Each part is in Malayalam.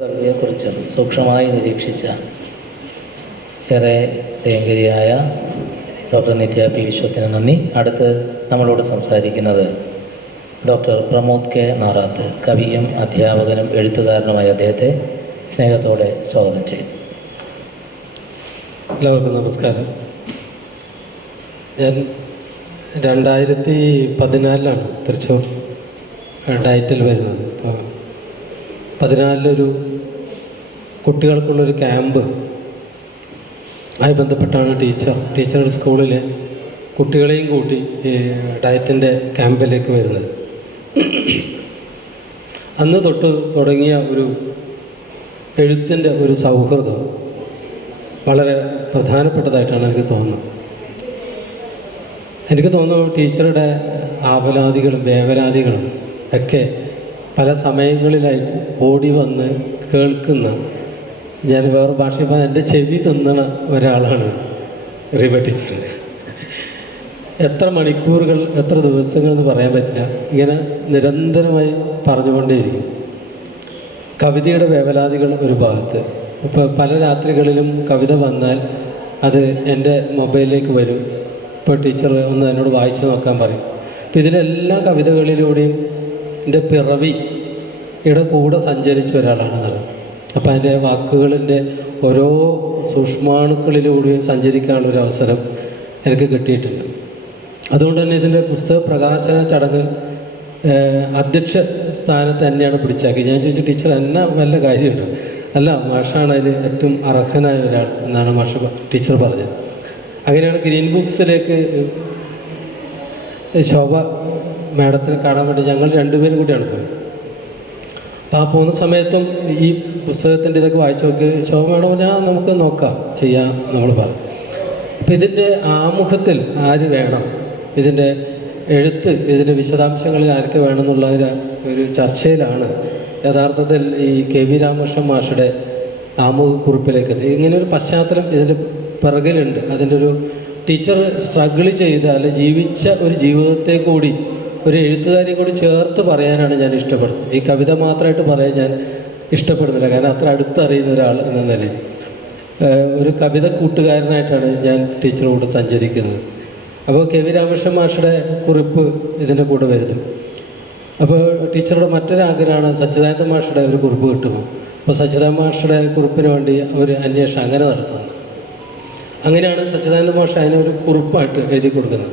കവിതയെക്കുറിച്ച് സൂക്ഷ്മമായി നിരീക്ഷിച്ച ഏറെ പ്രിയങ്കരിയായ ഡോക്ടർ നിത്യ പി വിശ്വത്തിന് നന്ദി. അടുത്ത് നമ്മളോട് സംസാരിക്കുന്നത് ഡോക്ടർ പ്രമോദ് കെ നാറാത്ത് കവിയും അധ്യാപകനും എഴുത്തുകാരനുമായ അദ്ദേഹത്തെ സ്നേഹത്തോടെ സ്വാഗതം ചെയ്യും. എല്ലാവർക്കും നമസ്കാരം. ഞാൻ രണ്ടായിരത്തി പതിനാലിലാണ് തൃശ്ശൂർ ഡയറ്റിൽ വരുന്നത്. അപ്പോൾ പതിനാലിലൊരു കുട്ടികൾക്കുള്ളൊരു ക്യാമ്പ് ആയി ബന്ധപ്പെട്ടാണ് ടീച്ചർ. ടീച്ചറുടെ സ്കൂളിൽ കുട്ടികളെയും കൂട്ടി ഡയറ്റിന്റെ ക്യാമ്പിലേക്ക് വരുന്നത്. അന്ന് തൊട്ട് തുടങ്ങിയ ഒരു എഴുത്തിന്റെ ഒരു സൗഹൃദം വളരെ പ്രധാനപ്പെട്ടതായിട്ടാണ് എനിക്ക് തോന്നുന്നത്. എനിക്ക് തോന്നുന്നു ടീച്ചറുടെ ആവലാദികളും വേവലാദികളും ഒക്കെ പല സമയങ്ങളിലായിട്ട് ഓടി വന്ന് കേൾക്കുന്ന ഞാൻ വേറെ ഭാഷ എന്റെ ചെവി തിന്നണ ഒരാളാണ് റിവ എത്ര മണിക്കൂറുകൾ എത്ര ദിവസങ്ങൾ എന്ന് പറയാൻ പറ്റില്ല. ഇങ്ങനെ നിരന്തരമായി പറഞ്ഞുകൊണ്ടേയിരിക്കും. കവിതയുടെ വേവലാതികൾ ഒരു ഭാഗത്ത്. ഇപ്പോൾ പല രാത്രികളിലും കവിത വന്നാൽ അത് എന്റെ മൊബൈലിലേക്ക് വരും. ഇപ്പോൾ ടീച്ചർ ഒന്ന് എന്നോട് വായിച്ചു നോക്കാൻ പറയും. അപ്പോൾ ഇതിലെല്ലാ കവിതകളിലൂടെയും എന്റെ പിറവി യുടെ കൂടെ സഞ്ചരിച്ച ഒരാളാണ് നല്ലത് അപ്പോൾ അതിന്റെ വാക്കുകളിന്റെ ഓരോ സൂക്ഷ്മാണുക്കളിലൂടെയും സഞ്ചരിക്കാനുള്ള ഒരു അവസരം എനിക്ക് കിട്ടിയിട്ടുണ്ട്. അതുകൊണ്ട് തന്നെ ഇതിന്റെ പുസ്തക പ്രകാശന ചടങ്ങ് അധ്യക്ഷ സ്ഥാനത്ത് തന്നെയാണ് പിടിച്ചാക്കി ഞാൻ ചോദിച്ചു ടീച്ചർ എന്നാ നല്ല കാര്യമുണ്ട്? അല്ല മാഷാണ് അതിന് ഏറ്റവും അർഹനായ ഒരാൾ എന്നാണ് മാഷ ടീച്ചർ പറഞ്ഞത്. അങ്ങനെയാണ് ഗ്രീൻ ബുക്സിലേക്ക് ശോഭ മാഡത്തിനെ കാണാൻ വേണ്ടി ഞങ്ങൾ രണ്ടുപേരും കൂടിയാണ് പോയത്. അപ്പോൾ ആ പോകുന്ന സമയത്തും ഈ പുസ്തകത്തിന്റെ ഇതൊക്കെ വായിച്ചു നോക്കി. ശോഭ മാഡം ഞാൻ നമുക്ക് നോക്കാം ചെയ്യാം നമ്മൾ പറഞ്ഞു. അപ്പം ഇതിന്റെ ആമുഖത്തിൽ ആര് വേണം? ഇതിന്റെ എഴുത്ത് ഇതിന്റെ വിശദാംശങ്ങളിൽ ആർക്ക് വേണമെന്നുള്ള ഒരു ചർച്ചയിലാണ് യഥാർത്ഥത്തിൽ ഈ കെ വി രാമകൃഷ്ണൻ മാഷയുടെ ആമുഖക്കുറിപ്പിലേക്ക് എത്തി ഇങ്ങനെ ഒരു പശ്ചാത്തലം ഇതിന്റെ പിറകിലുണ്ട്. അതിന്റെ ഒരു ടീച്ചർ സ്ട്രഗിൾ ചെയ്ത അല്ലെ ജീവിച്ച ഒരു ജീവിതത്തെ കൂടി ഒരു എഴുത്തുകാരി കൂടി ചേർത്ത് പറയാനാണ് ഞാൻ ഇഷ്ടപ്പെടുന്നത്. ഈ കവിത മാത്രമായിട്ട് പറയാൻ ഞാൻ ഇഷ്ടപ്പെടുന്നില്ല. കാരണം അത്ര അടുത്തറിയുന്ന ഒരാൾ എന്ന നിലയിൽ. ഒരു കവിത കൂട്ടുകാരനായിട്ടാണ് ഞാൻ ടീച്ചറോട് സഞ്ചരിക്കുന്നത്. അപ്പോൾ കെ വി രാമകൃഷ്ണൻ മാഷയുടെ കുറിപ്പ് ഇതിന്റെ കൂടെ വരുന്നു. അപ്പോൾ ടീച്ചറുടെ മറ്റൊരു ആഗ്രഹമാണ് സച്ചിദാനന്ദ മാഷയുടെ ഒരു കുറിപ്പ് കിട്ടുമോ അപ്പോൾ സച്ചിദാനന്ദ മാഷയുടെ കുറിപ്പിന് വേണ്ടി അവർ അന്വേഷണം അങ്ങനെ നടത്തുന്നത് അങ്ങനെയാണ് സച്ചിദാനന്ദ മാഷ അതിനൊരു ഒരു കുറിപ്പായിട്ട് എഴുതി കൊടുക്കുന്നത്.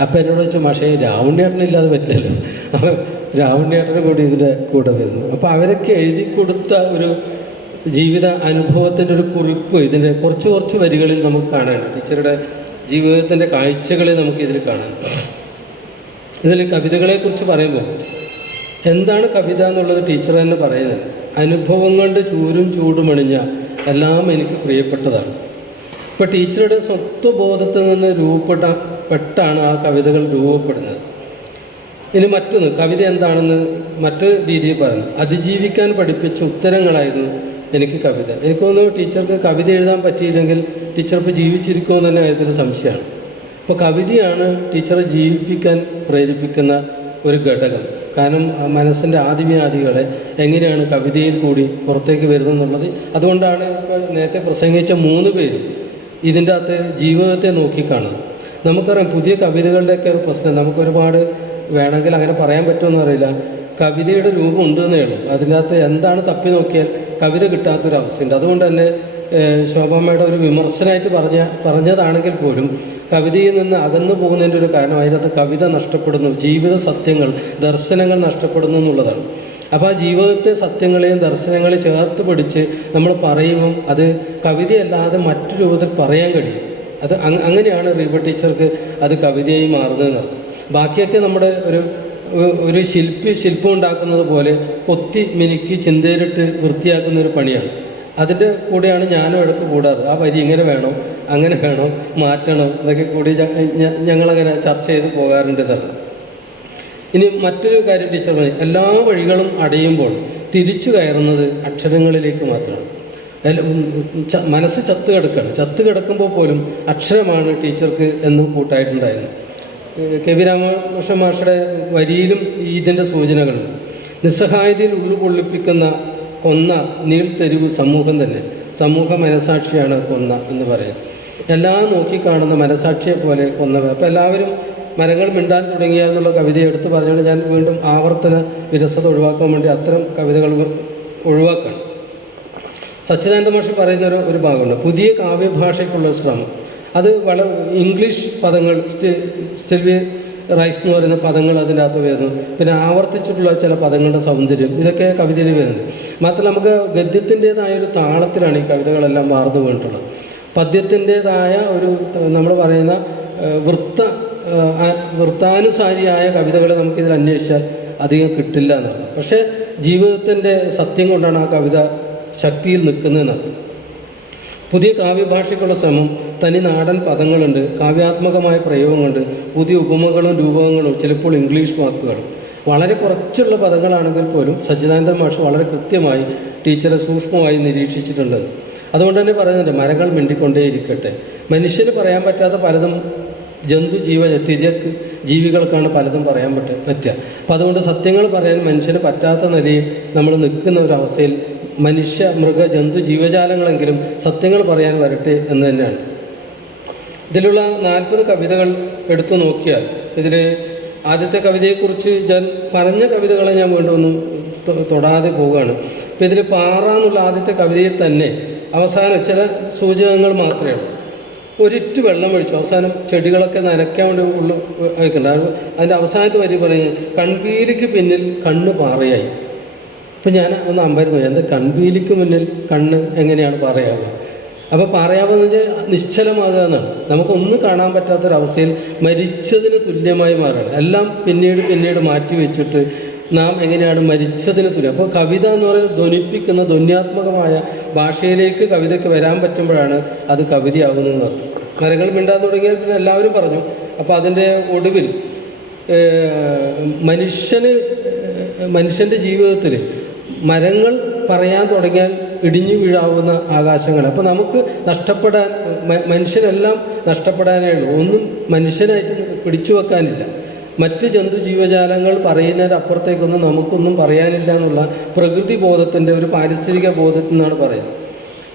അപ്പോൾ എന്നോട് വെച്ച് മാഷേ രാവണ്യേട്ടനില്ലാതെ പറ്റില്ലല്ലോ. അപ്പം രാവുണ്ണിയേട്ടനും കൂടി ഇതിന്റെ കൂടെ വരുന്നു. അപ്പോൾ അവരൊക്കെ എഴുതി കൊടുത്ത ഒരു ജീവിത അനുഭവത്തിന്റെ ഒരു കുറിപ്പ് ഇതിന്റെ കുറച്ച് കുറച്ച് വരികളിൽ നമുക്ക് കാണാനുണ്ട്. ടീച്ചറുടെ ജീവിതത്തിന്റെ കാഴ്ചകളെ നമുക്ക് ഇതിൽ കാണാം. ഇതിൽ കവിതകളെക്കുറിച്ച് പറയുമ്പോൾ എന്താണ് കവിത എന്നുള്ളത് ടീച്ചർ തന്നെ പറയുന്നത്. അനുഭവം കൊണ്ട് ചൂരും ചൂടുമണിഞ്ഞ എല്ലാം എനിക്ക് പ്രിയപ്പെട്ടതാണ്. ഇപ്പോൾ ടീച്ചറുടെ സ്വത്വബോധത്തിൽ നിന്ന് രൂപപ്പെട്ട പെട്ടാണ് ആ കവിതകൾ രൂപപ്പെടുന്നത്. ഇനി മറ്റൊന്ന് കവിത എന്താണെന്ന് മറ്റു രീതിയിൽ പറഞ്ഞു. അതിജീവിക്കാൻ പഠിപ്പിച്ച ഉത്തരങ്ങളായിരുന്നു എനിക്ക് കവിത. എനിക്ക് തോന്നുന്നു ടീച്ചർക്ക് കവിത എഴുതാൻ പറ്റിയില്ലെങ്കിൽ ടീച്ചർ ഇപ്പോൾ ജീവിച്ചിരിക്കുമെന്ന് തന്നെ ആയതൊരു സംശയമാണ്. അപ്പോൾ കവിതയാണ് ടീച്ചറെ ജീവിപ്പിക്കാൻ പ്രേരിപ്പിക്കുന്ന ഒരു ഘടകം. കാരണം മനസ്സിന്റെ ആദിമയാദികളെ എങ്ങനെയാണ് കവിതയിൽ കൂടി പുറത്തേക്ക് വരുന്നതെന്നുള്ളത് അതുകൊണ്ടാണ് നേരത്തെ പ്രസംഗിച്ച മൂന്ന് പേരും ഇതിന്റെ അകത്ത് ജീവിതത്തെ നോക്കിക്കാണുന്നത് നമുക്കറിയാം പുതിയ കവിതകളുടെയൊക്കെ ഒരു പ്രശ്നം. നമുക്ക് ഒരുപാട് വേണമെങ്കിൽ അങ്ങനെ പറയാൻ പറ്റുമെന്ന് അറിയില്ല. കവിതയുടെ രൂപം ഉണ്ടെന്നേ ഉള്ളൂ. അതിന്റെ അകത്ത് എന്താണ് തപ്പി നോക്കിയാൽ കവിത കിട്ടാത്തൊരവസ്ഥയുണ്ട് അതുകൊണ്ട് തന്നെ ശോഭാമ്മയുടെ ഒരു വിമർശനമായിട്ട് പറഞ്ഞ പറഞ്ഞതാണെങ്കിൽ പോലും കവിതയിൽ നിന്ന് അകന്നു പോകുന്നതിന്റെ ഒരു കാരണം അതിനകത്ത് കവിത നഷ്ടപ്പെടുന്നു ജീവിത സത്യങ്ങൾ ദർശനങ്ങൾ നഷ്ടപ്പെടുന്നു എന്നുള്ളതാണ്. അപ്പോൾ ആ ജീവിതത്തെ സത്യങ്ങളെയും ദർശനങ്ങളെയും ചേർത്ത് പിടിച്ച് നമ്മൾ പറയുമ്പം അത് കവിതയല്ലാതെ മറ്റു രൂപത്തിൽ പറയാൻ കഴിയും. അത് അങ്- അങ്ങനെയാണ് റീബ ടീച്ചർക്ക് അത് കവിതയായി മാറുന്നതെന്ന് ബാക്കിയൊക്കെ നമ്മുടെ ഒരു ഒരു ശില്പി ശില്പം ഉണ്ടാക്കുന്നത് പോലെ കൊത്തി മിനുക്കി ചിന്തയിലിട്ട് വൃത്തിയാക്കുന്ന ഒരു പണിയാണ്. അതിന്റെ കൂടെയാണ് ഞാനും എടുക്ക് കൂടാറ്. ആ വരി ഇങ്ങനെ വേണം? അങ്ങനെ വേണം? മാറ്റണം? എന്നൊക്കെ കൂടി ഞങ്ങളങ്ങനെ ചർച്ച ചെയ്ത് പോകാറുണ്ട് തന്നെ ഇനി മറ്റൊരു കാര്യം ടീച്ചർ എല്ലാ വഴികളും അടയുമ്പോൾ തിരിച്ചു കയറുന്നത് അക്ഷരങ്ങളിലേക്ക് മാത്രമാണ്. മനസ്സ് ചത്ത് കിടക്കുകയാണ് ചത്ത് കിടക്കുമ്പോൾ പോലും അക്ഷരമാണ് ടീച്ചർക്ക് എന്നും കൂട്ടായിട്ടുണ്ടായിരുന്നു. ഏഹ് കെ വി രാമകൃഷ്ണ മാഷയുടെ വരിയിലും ഇതിന്റെ സൂചനകളുണ്ട്. നിസ്സഹായതയിൽ ഉള്ളു പൊള്ളിപ്പിക്കുന്ന കൊന്ന നീൾതെരുവ് സമൂഹം തന്നെ. സമൂഹ മനസാക്ഷിയാണ് കൊന്ന എന്ന് പറയും. എല്ലാം നോക്കിക്കാണുന്ന മനസാക്ഷിയെ പോലെ കൊന്നവർ. അപ്പോൾ എല്ലാവരും മരങ്ങൾ മിണ്ടാൻ തുടങ്ങിയ എന്നുള്ള കവിത എടുത്ത് പറഞ്ഞുകൊണ്ട് ഞാൻ വീണ്ടും ആവർത്തന വിരസത ഒഴിവാക്കാൻ വേണ്ടി അത്തരം കവിതകൾ ഒഴിവാക്കണം. സച്ചിദാനന്ദ മാഷി പറയുന്ന ഒരു ഒരു ഭാഗമുണ്ട്. പുതിയ കാവ്യഭാഷയ്ക്കുള്ള ശ്രമം. അത് വള ഇംഗ്ലീഷ് പദങ്ങൾ സ്റ്റ് സ്റ്റിൽവി റൈസ് എന്ന് പറയുന്ന പദങ്ങൾ അതിന്റെ അകത്ത് വരുന്നു. പിന്നെ ആവർത്തിച്ചിട്ടുള്ള ചില പദങ്ങളുടെ സൗന്ദര്യം ഇതൊക്കെ കവിതയിൽ വരുന്നത് മാത്രമല്ല നമുക്ക് ഗദ്യത്തിന്റെതായ ഒരു താളത്തിലാണ് ഈ കവിതകളെല്ലാം മാർന്നു വീണിട്ടുള്ളത്. പദ്യത്തിന്റെതായ ഒരു നമ്മൾ പറയുന്ന വൃത്ത വൃത്താനുസാരിയായ കവിതകൾ നമുക്കിതിൽ അന്വേഷിച്ചാൽ അധികം കിട്ടില്ല എന്നാണ്. പക്ഷേ ജീവിതത്തിന്റെ സത്യം കൊണ്ടാണ് ആ കവിത ശക്തിയിൽ നിൽക്കുന്നതെന്നർത്ഥം പുതിയ കാവ്യഭാഷയ്ക്കുള്ള ശ്രമം തനി നാടൻ പദങ്ങളുണ്ട് കാവ്യാത്മകമായ പ്രയോഗങ്ങളുണ്ട് പുതിയ ഉപമകളും രൂപങ്ങളും ചിലപ്പോൾ ഇംഗ്ലീഷ് വാക്കുകളും. വളരെ കുറച്ചുള്ള പദങ്ങളാണെങ്കിൽ പോലും സച്ചിദാനന്ദ മാഷ് വളരെ കൃത്യമായി ടീച്ചറെ സൂക്ഷ്മമായി നിരീക്ഷിച്ചിട്ടുണ്ട് അതുകൊണ്ട് തന്നെ പറയുന്നുണ്ട് മരങ്ങൾ മിണ്ടിക്കൊണ്ടേയിരിക്കട്ടെ. മനുഷ്യന് പറയാൻ പറ്റാത്ത പലതും ജന്തു ജീവ തിരക്ക് ജീവികൾക്കാണ് പലതും പറയാൻ പറ്റ പറ്റുക. അപ്പം അതുകൊണ്ട് സത്യങ്ങൾ പറയാൻ മനുഷ്യന് പറ്റാത്ത നിലയിൽ നമ്മൾ നിൽക്കുന്ന ഒരു അവസ്ഥയിൽ മനുഷ്യ മൃഗ ജന്തു ജീവജാലങ്ങളെങ്കിലും സത്യങ്ങൾ പറയാൻ വരട്ടെ എന്ന് തന്നെയാണ്. ഇതിലുള്ള നാൽപ്പത് കവിതകൾ എടുത്തു നോക്കിയാൽ ഇതിൽ ആദ്യത്തെ കവിതയെക്കുറിച്ച് ഞാൻ പറഞ്ഞ കവിതകളെ ഞാൻ വീണ്ടും ഒന്നും തൊടാതെ പോവുകയാണ്. അപ്പം ഇതിൽ പാറ എന്നുള്ള ആദ്യത്തെ കവിതയിൽ തന്നെ അവസാനം ചില സൂചകങ്ങൾ മാത്രമേ ഉള്ളൂ. ഒരിറ്റ് വെള്ളം ഒഴിച്ചു. അവസാനം ചെടികളൊക്കെ നനയ്ക്കാൻ വേണ്ടി ഉള്ള അയക്കുന്നുണ്ട് അതിന്റെ അവസാനത്തെ വരി പറയും കൺവീലിക്ക് പിന്നിൽ കണ്ണ് പാറയായി. അപ്പം ഞാൻ ഒന്ന് അമ്പരുന്നു എന്താ കൺവീലിക്ക് മുന്നിൽ കണ്ണ് എങ്ങനെയാണ് പറയാവുക? അപ്പോൾ പറയാമെന്ന് വെച്ചാൽ നിശ്ചലമാകുക എന്നാണ്. നമുക്കൊന്നും കാണാൻ പറ്റാത്തൊരവസ്ഥയിൽ മരിച്ചതിന് തുല്യമായി മാറുകയാണ്. എല്ലാം പിന്നീട് പിന്നീട് മാറ്റി വെച്ചിട്ട് നാം എങ്ങനെയാണ് മരിച്ചതിന് തുല്യം? അപ്പോൾ കവിത എന്ന് പറയുന്നത് ധ്വനിപ്പിക്കുന്ന ധ്വന്യാത്മകമായ ഭാഷയിലേക്ക് കവിതയ്ക്ക് വരാൻ പറ്റുമ്പോഴാണ് അത് കവിതയാകുന്നതെന്ന് മരങ്ങൾ മിണ്ടാൻ തുടങ്ങിയാൽ പിന്നെ എല്ലാവരും പറഞ്ഞു. അപ്പോൾ അതിന്റെ ഒടുവിൽ മനുഷ്യന് മനുഷ്യന്റെ ജീവിതത്തിൽ മരങ്ങൾ പറയാൻ തുടങ്ങിയാൽ ഇടിഞ്ഞു വീഴാവുന്ന ആകാശങ്ങൾ. അപ്പോൾ നമുക്ക് നഷ്ടപ്പെടാൻ മനുഷ്യനെല്ലാം നഷ്ടപ്പെടാനേ ഉള്ളൂ. ഒന്നും മനുഷ്യനായിട്ട് പിടിച്ചു വെക്കാനില്ല. മറ്റ് ജന്തു ജീവജാലങ്ങൾ പറയുന്നതിന്റെ അപ്പുറത്തേക്കൊന്നും നമുക്കൊന്നും പറയാനില്ല എന്നുള്ള പ്രകൃതി ബോധത്തിന്റെ ഒരു പാരിസ്ഥിതിക ബോധത്തിൽ നിന്നാണ് പറയുന്നത്.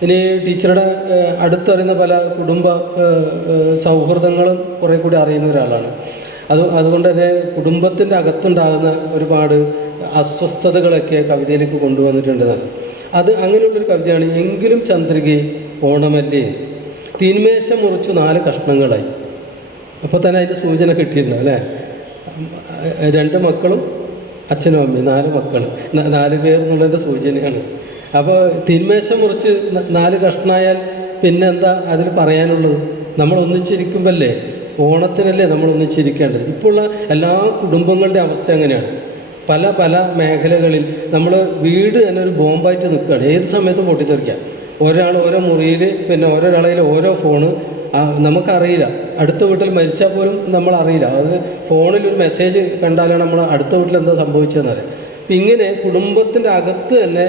ഇനി ടീച്ചറുടെ അടുത്തറിയുന്ന പല കുടുംബ സൗഹൃദങ്ങളും കുറേ കൂടി അറിയുന്ന ഒരാളാണ്. അത് അതുകൊണ്ട് തന്നെ കുടുംബത്തിന്റെ അകത്തുണ്ടാകുന്ന ഒരുപാട് അസ്വസ്ഥതകളൊക്കെ കവിതയിലേക്ക് കൊണ്ടുവന്നിട്ടുണ്ട്. അത് അങ്ങനെയുള്ളൊരു കവിതയാണ് എങ്കിലും ചന്ദ്രികയെ ഓണമല്ലേ? തീന്മേശം മുറിച്ചു നാല് കഷ്ണങ്ങളായി. അപ്പോൾ തന്നെ അതിന്റെ സൂചന കിട്ടിയിരുന്നു അല്ലേ? രണ്ട് മക്കളും അച്ഛനും അമ്മയും നാല് മക്കൾ നാല് പേർ എന്നുള്ളതിന്റെ സൂചനയാണ്. അപ്പോൾ തീന്മേശം മുറിച്ച് നാല് കഷ്ണമായാൽ പിന്നെന്താ അതിൽ പറയാനുള്ളത്? നമ്മൾ ഒന്നിച്ചിരിക്കുമ്പല്ലേ? ഓണത്തിനല്ലേ നമ്മൾ ഒന്നിച്ചിരിക്കേണ്ടത്? ഇപ്പോഴുള്ള എല്ലാ കുടുംബങ്ങളുടെ അവസ്ഥ അങ്ങനെയാണ്. പല പല മേഖലകളിൽ നമ്മൾ വീട് തന്നെ ഒരു ബോംബായിട്ട് നിൽക്കുകയാണ് ഏത് സമയത്തും പൊട്ടിത്തെറിക്കാം. ഒരാൾ ഓരോ മുറിയിൽ പിന്നെ ഓരോരാളയിൽ ഓരോ ഫോണ് നമുക്കറിയില്ല. അടുത്ത വീട്ടിൽ മരിച്ചാൽ പോലും നമ്മൾ അറിയില്ല അത് ഫോണിൽ ഒരു മെസ്സേജ് കണ്ടാലാണ് നമ്മൾ അടുത്ത വീട്ടിൽ എന്താ സംഭവിച്ചതെന്ന് അപ്പം ഇങ്ങനെ കുടുംബത്തിന്റെ അകത്ത് തന്നെ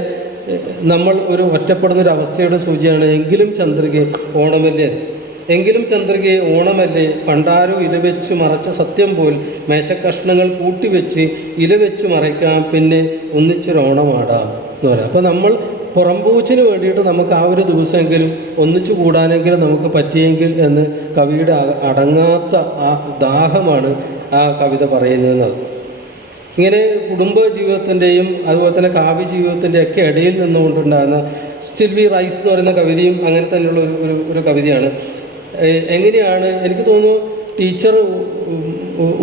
നമ്മൾ ഒരു ഒറ്റപ്പെടുന്ന ഒരു അവസ്ഥയുടെ സൂചിയാണ് എങ്കിലും ചന്ദ്രികയെ ഓണമല്ലേ എങ്കിലും ചന്ദ്രികയെ ഓണമല്ലേ? പണ്ടാരോ ഇലവെച്ചു മറച്ച സത്യം പോൽ മേശക്കഷ്ണങ്ങൾ കൂട്ടിവെച്ച് ഇലവെച്ചു മറയ്ക്കാം. പിന്നെ ഒന്നിച്ചൊരു ഓണമാടാം എന്ന് പറയാം. അപ്പോൾ നമ്മൾ പുറംപൂച്ചിന് വേണ്ടിയിട്ട് നമുക്ക് ആ ഒരു ദിവസമെങ്കിലും ഒന്നിച്ചു കൂടാനെങ്കിലും നമുക്ക് പറ്റിയെങ്കിൽ എന്ന് കവിയുടെ അടങ്ങാത്ത ആ ദാഹമാണ് ആ കവിത പറയുന്നത് ഇങ്ങനെ കുടുംബ ജീവിതത്തിന്റെയും അതുപോലെ തന്നെ കാവ്യ ജീവിതത്തിന്റെ ഒക്കെ ഇടയിൽ നിന്നുകൊണ്ടുണ്ടാകുന്ന സ്റ്റിൽ വി റൈസ് എന്ന് പറയുന്ന കവിതയും അങ്ങനെ തന്നെയുള്ള ഒരു ഒരു കവിതയാണ്. എങ്ങനെയാണ് എനിക്ക് തോന്നുന്നു ടീച്ചർ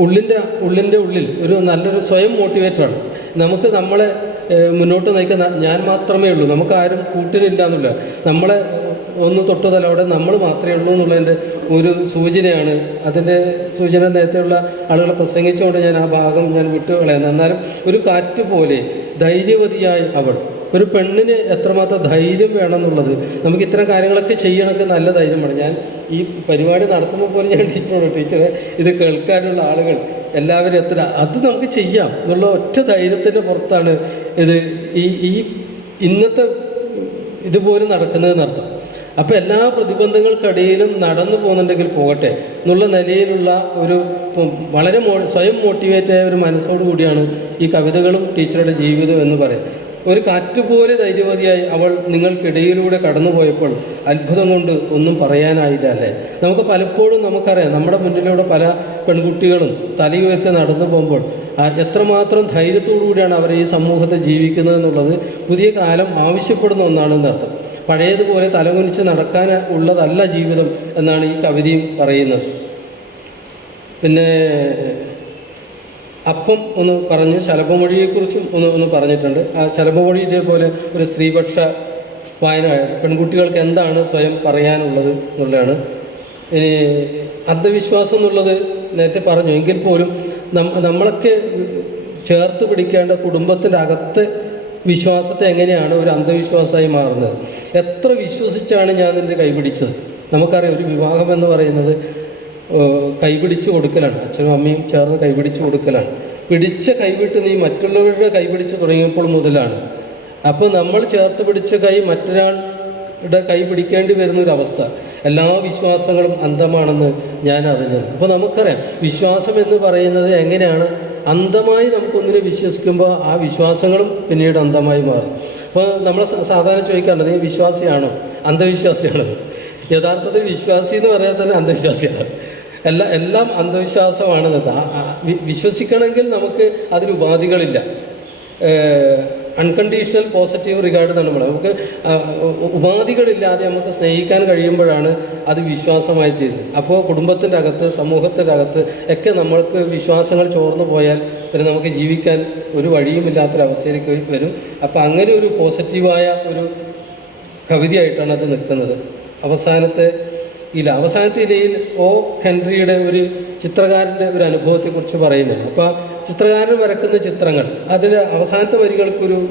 ഉള്ളിന്റെ ഉള്ളിന്റെ ഉള്ളിൽ ഒരു നല്ലൊരു സ്വയം മോട്ടിവേറ്ററാണ് നമുക്ക് നമ്മളെ മുന്നോട്ട് നയിക്കുന്ന ഞാൻ മാത്രമേ ഉള്ളൂ. നമുക്ക് ആരും കൂട്ടിനില്ല എന്നുള്ള. നമ്മളെ ഒന്ന് തൊട്ട് തലവിടെ നമ്മൾ മാത്രമേ ഉള്ളൂ എന്നുള്ളതിന്റെ ഒരു സൂചനയാണ്. അതിന്റെ സൂചന നേരത്തെയുള്ള ആളുകളെ പ്രസംഗിച്ചുകൊണ്ട് ഞാൻ ആ ഭാഗം ഞാൻ വിട്ടു കളയുന്നത് എന്നാലും ഒരു കാറ്റ് പോലെ ധൈര്യവതിയായി അവൾ. ഒരു പെണ്ണിന് എത്രമാത്രം ധൈര്യം വേണം എന്നുള്ളത് നമുക്ക് ഇത്തരം കാര്യങ്ങളൊക്കെ ചെയ്യണമൊക്കെ നല്ല ധൈര്യം വേണം ഞാൻ ഈ പരിപാടി നടത്തുമ്പോൾ പോലും ഞാൻ ടീച്ചറോട് ടീച്ചറെ ഇത് കേൾക്കാനുള്ള ആളുകൾ എല്ലാവരും എത്ര അത് നമുക്ക് ചെയ്യാം എന്നുള്ള ഒറ്റ ധൈര്യത്തിന്റെ പുറത്താണ് ഇത് ഈ ഈ ഇന്നത്തെ ഇതുപോലും നടക്കുന്നതെന്നർത്ഥം അപ്പോൾ എല്ലാ പ്രതിബന്ധങ്ങൾക്കിടയിലും നടന്നു പോകുന്നുണ്ടെങ്കിൽ പോകട്ടെ എന്നുള്ള നിലയിലുള്ള ഒരു വളരെ സ്വയം മോട്ടിവേറ്റ് ആയ ഒരു മനസ്സോടു കൂടിയാണ് ഈ കവിതകളും ടീച്ചറുടെ ജീവിതം എന്ന് പറയും ഒരു കാറ്റുപോലെ ധൈര്യവതിയായി അവൾ നിങ്ങൾക്കിടയിലൂടെ കടന്നുപോയപ്പോൾ അത്ഭുതം കൊണ്ട് ഒന്നും പറയാനായില്ല അല്ലേ? നമുക്ക് പലപ്പോഴും നമുക്കറിയാം നമ്മുടെ മുന്നിലൂടെ പല പെൺകുട്ടികളും തലയുയർത്തി നടന്നു പോകുമ്പോൾ എത്രമാത്രം ധൈര്യത്തോടു കൂടിയാണ് അവർ ഈ സമൂഹത്തെ ജീവിക്കുന്നത് എന്നുള്ളത് പുതിയ കാലം ആവശ്യപ്പെടുന്ന ഒന്നാണെന്ന് അർത്ഥം. പഴയതുപോലെ തലകുനിച്ച് നടക്കാൻ ഉള്ളതല്ല ജീവിതം എന്നാണ് ഈ കവിതയും പറയുന്നത്. പിന്നെ അപ്പം ഒന്ന് പറഞ്ഞു ശലഭമൊഴിയെക്കുറിച്ചും ഒന്ന് ഒന്ന് പറഞ്ഞിട്ടുണ്ട്. ആ ശലഭമൊഴി ഇതേപോലെ ഒരു സ്ത്രീപക്ഷ വായന പെൺകുട്ടികൾക്ക് എന്താണ് സ്വയം പറയാനുള്ളത് എന്നുള്ളതാണ്. ഇനി അന്ധവിശ്വാസം എന്നുള്ളത് നേരത്തെ പറഞ്ഞു. എങ്കിൽ പോലും നമ്മളൊക്കെ ചേർത്ത് പിടിക്കേണ്ട കുടുംബത്തിന്റെ അകത്ത് വിശ്വാസത്തെ എങ്ങനെയാണ് ഒരു അന്ധവിശ്വാസമായി മാറുന്നത്? എത്ര വിശ്വസിച്ചാണ് ഞാൻ എന്റെ കൈപിടിച്ചത്? നമുക്കറിയാം ഒരു വിവാഹം എന്ന് പറയുന്നത് കൈപിടിച്ച് കൊടുക്കലാണ്. അച്ഛനും അമ്മയും ചേർന്ന് കൈപിടിച്ച് കൊടുക്കലാണ്. പിടിച്ച കൈവിട്ട് നീ മറ്റുള്ളവരുടെ കൈപിടിച്ച് തുടങ്ങിയപ്പോൾ മുതലാണ്. അപ്പോൾ നമ്മൾ ചേർത്ത് പിടിച്ച കൈ മറ്റൊരാളുടെ കൈ പിടിക്കേണ്ടി വരുന്ന ഒരു അവസ്ഥ എല്ലാ വിശ്വാസങ്ങളും അന്ധമാണെന്ന് ഞാൻ അറിഞ്ഞത്. അപ്പോൾ നമുക്കറിയാം വിശ്വാസം എന്ന് പറയുന്നത് എങ്ങനെയാണ്? അന്ധമായി നമുക്കൊന്നിനെ വിശ്വസിക്കുമ്പോൾ ആ വിശ്വാസങ്ങളും പിന്നീട് അന്ധമായി മാറും. അപ്പോൾ നമ്മൾ സാധാരണ ചോദിക്കാറുണ്ട് നീ വിശ്വാസിയാണോ? അന്ധവിശ്വാസിയാണോ? യഥാർത്ഥത്തിൽ വിശ്വാസി എന്ന് പറയാൻ തന്നെ അന്ധവിശ്വാസിയാണ്. എല്ലാ എല്ലാം അന്ധവിശ്വാസമാണ് എന്നത്. ആ- ആ വി- വിശ്വസിക്കണമെങ്കിൽ നമുക്ക് അതിന് ഉപാധികളില്ല. അൺകണ്ടീഷണൽ പോസിറ്റീവ് റിഗാർഡ് എന്നാണ് നമ്മൾ നമുക്ക് ഉപാധികളില്ലാതെ നമുക്ക് സ്നേഹിക്കാൻ കഴിയുമ്പോഴാണ് അത് വിശ്വാസമായി തീരുന്നത്. അപ്പോൾ കുടുംബത്തിന്റെ അകത്ത് സമൂഹത്തിന്റെ അകത്ത് ഒക്കെ നമ്മൾക്ക് വിശ്വാസങ്ങൾ ചോർന്നു പോയാൽ പിന്നെ നമുക്ക് ജീവിക്കാൻ ഒരു വഴിയുമില്ലാത്തൊരവസ്ഥയിലേക്ക് വരും. അപ്പോൾ അങ്ങനെ ഒരു പോസിറ്റീവായ ഒരു കവിതയായിട്ടാണ് അത് നിൽക്കുന്നത്. അവസാനത്തെ ഇല അവസാനത്തെ ഇലയിൽ ഒ ഹെൻറിയുടെ ഒരു ചിത്രകാരന്റെ ഒരു അനുഭവത്തെക്കുറിച്ച് പറയുന്നുണ്ട്. അപ്പോൾ ചിത്രകാരൻ വരക്കുന്ന ചിത്രങ്ങൾ അതിൽ അവസാനത്തെ വരികൾക്കൊരു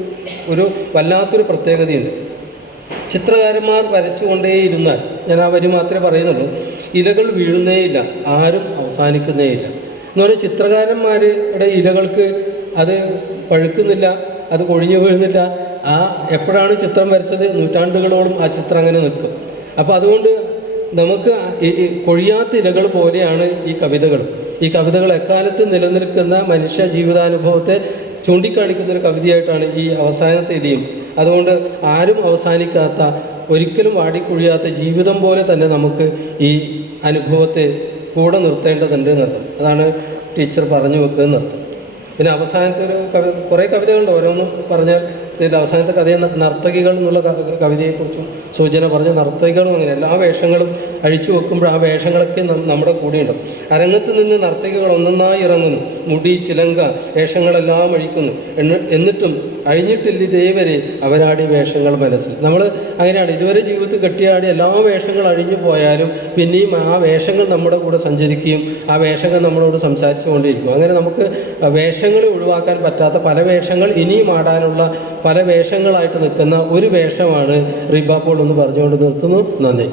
ഒരു വല്ലാത്തൊരു പ്രത്യേകതയുണ്ട്. ചിത്രകാരന്മാർ വരച്ചുകൊണ്ടേയിരുന്നാൽ ഞാൻ ആ വരി മാത്രമേ പറയുന്നുള്ളൂ ഇലകൾ വീഴുന്നേയില്ല ആരും അവസാനിക്കുന്നേയില്ല. എന്ന് പറഞ്ഞാൽ ചിത്രകാരന്മാരുടെ ഇലകൾക്ക് അത് പഴുക്കുന്നില്ല അത് കൊഴിഞ്ഞു വീഴുന്നില്ല ആ എപ്പോഴാണ് ചിത്രം വരച്ചത്? നൂറ്റാണ്ടുകളോളം ആ ചിത്രം അങ്ങനെ നിൽക്കും. അപ്പോൾ അതുകൊണ്ട് നമുക്ക് കൊഴിയാത്ത ഇലകൾ പോലെയാണ് ഈ കവിതകൾ. ഈ കവിതകൾ എക്കാലത്ത് നിലനിൽക്കുന്ന മനുഷ്യ ജീവിതാനുഭവത്തെ ചൂണ്ടിക്കാണിക്കുന്ന ഒരു കവിതയായിട്ടാണ് ഈ അവസാനത്തെ ഇലയും. അതുകൊണ്ട് ആരും അവസാനിക്കാത്ത ഒരിക്കലും വാടിക്കൊഴിയാത്ത ജീവിതം പോലെ തന്നെ നമുക്ക് ഈ അനുഭവത്തെ കൂടെ നിർത്തേണ്ടതുണ്ട് എന്നർത്ഥം. അതാണ് ടീച്ചർ പറഞ്ഞു വെക്കുന്നത് പിന്നെ അവസാനത്തെ ഒരു കവി കുറേ കവിതകളുണ്ട് ഓരോന്നും പറഞ്ഞാൽ ഇതിന്റെ അവസാനത്തെ കഥയെ നർത്തകികൾ എന്നുള്ള കവിതയെക്കുറിച്ചും സൂചന പറഞ്ഞു നർത്തകികളും അങ്ങനെ എല്ലാ വേഷങ്ങളും അഴിച്ചു വെക്കുമ്പോൾ ആ വേഷങ്ങളൊക്കെ നമ്മുടെ കൂടെയുണ്ടാവും അരങ്ങത്ത് നിന്ന് നർത്തകികൾ ഒന്നൊന്നായി ഇറങ്ങുന്നു. മുടി ചിലങ്ക വേഷങ്ങളെല്ലാം അഴിക്കുന്നു. എന്നിട്ടും അഴിഞ്ഞിട്ടില്ല ഇതേവരെ അവരാടി വേഷങ്ങൾ മനസ്സിൽ. നമ്മൾ അങ്ങനെയാണ്. ഇതുവരെ ജീവിതത്തിൽ കെട്ടിയാടി എല്ലാ വേഷങ്ങളും അഴിഞ്ഞു പോയാലും പിന്നെയും ആ വേഷങ്ങൾ നമ്മുടെ കൂടെ സഞ്ചരിക്കുകയും ആ വേഷങ്ങൾ നമ്മളോട് സംസാരിച്ചു കൊണ്ടിരിക്കും അങ്ങനെ നമുക്ക് വേഷങ്ങളെ ഒഴിവാക്കാൻ പറ്റാത്ത പല വേഷങ്ങൾ ഇനിയും ആടാനുള്ള പല വേഷങ്ങളായിട്ട് നിൽക്കുന്ന ഒരു വേഷമാണ് റിബാപ്പോൾ എന്ന് പറഞ്ഞുകൊണ്ട് നിർത്തുന്നു. നന്ദി.